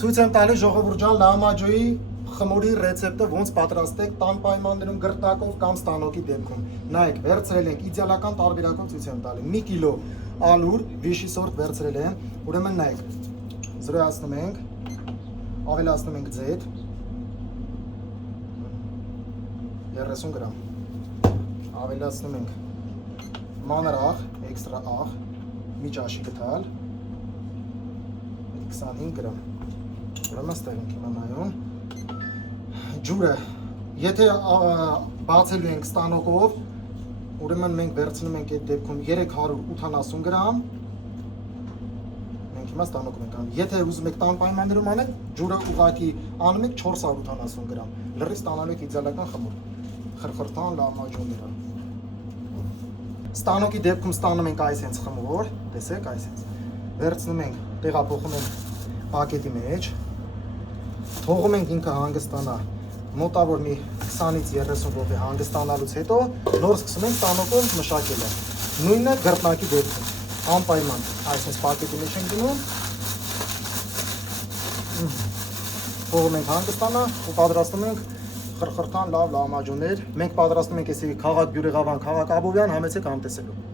Ցույց եմ տալիս ժողովուրդ լամաջոյի խմորի ռեցեպտը ոնց պատրաստեք տան պայմաններում գրտակով կամ ստանոկի դեպքում։ Նայեք, վերցրել ենք իդեալական տարբերակով ցույց եմ տալի։ 1 կիլո ալուր, վիշի սորտ վերցրել եմ։ Ուրեմն նայեք, զրոյացնում ենք, ավելացնում ենք ձեթ 30 գրամ։ Ավելացնում ենք մանր աղ, էքստրա աղ, մի ճաշի գթալ 25 գրամ։ Ուրեմն ստեղ ենք հիմա նայում։ Ջուրը, եթե բացելու ենք ստանոկով, ուրեմն մենք վերցնում ենք այդ դեպքում 380 գրամ։ Մենք հիմա ստանոկով ենք անում։ Եթե ուզում եք տան պայմաններում անեք, ջուրը ուղղակի անում եք 480 գրամ։ Լրիվ ստանալու եք իդեալական խմոր։ Խրխրթան լամաջոները։ Ստանոկի դեպքում ստանում ենք այս հենց խմոր, տեսեք այս հենց։ Վերցնում ենք, տեղափոխում ենք պակետի մեջ, թողում ենք ինքը հանգստանա մոտավոր մի 20-ից 30 րոպե հանգստանալուց հետո նոր սկսում ենք ստանոկով մշակելը։ Նույնը գրտնակի դեպքում, անպայման այսպես պակետի մեջ ենք դնում, թողում ենք հանգստանա ու պատրաստում ենք խրխրթան լավ լամաջոներ։ Մենք պատրաստում ենք էսի քաղաք Բյուրեղավան, քաղաք Աբովյան, համեցեք համտեսելու։